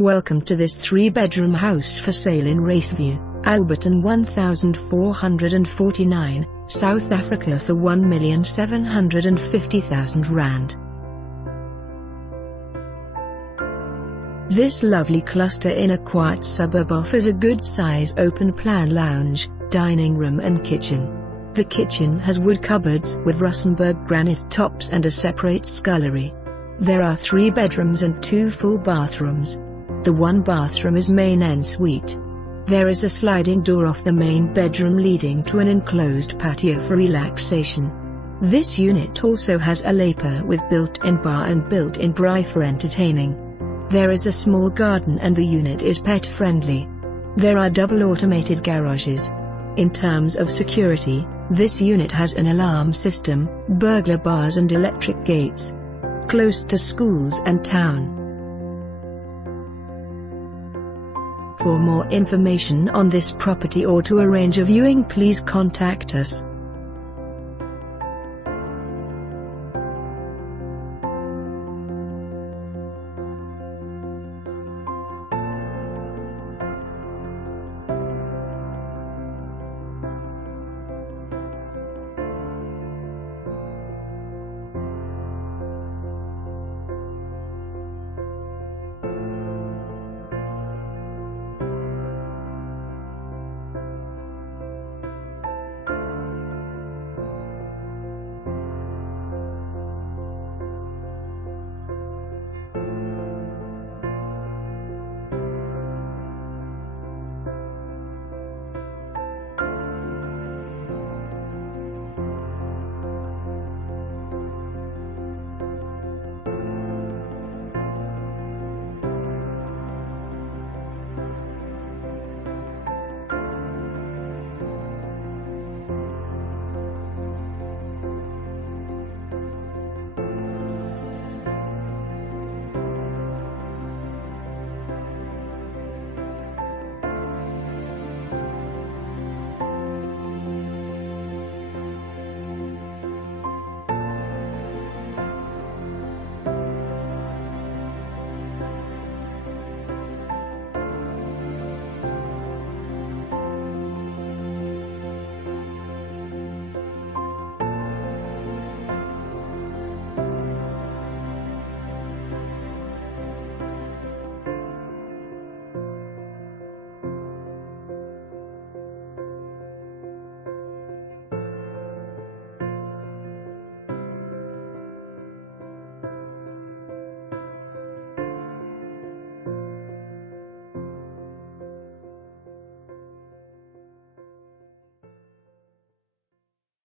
Welcome to this 3-bedroom house for sale in Raceview, Alberton 1449, South Africa for R1,750,000. This lovely cluster in a quiet suburb offers a good-size open-plan lounge, dining room and kitchen. The kitchen has wood cupboards with Russenberg granite tops and a separate scullery. There are 3 bedrooms and 2 full bathrooms. The one bathroom is main en suite. There is a sliding door off the main bedroom leading to an enclosed patio for relaxation. This unit also has a lapa with built-in bar and built-in braai for entertaining. There is a small garden and the unit is pet-friendly. There are double automated garages. In terms of security, this unit has an alarm system, burglar bars and electric gates. Close to schools and town. For more information on this property or to arrange a viewing, please contact us.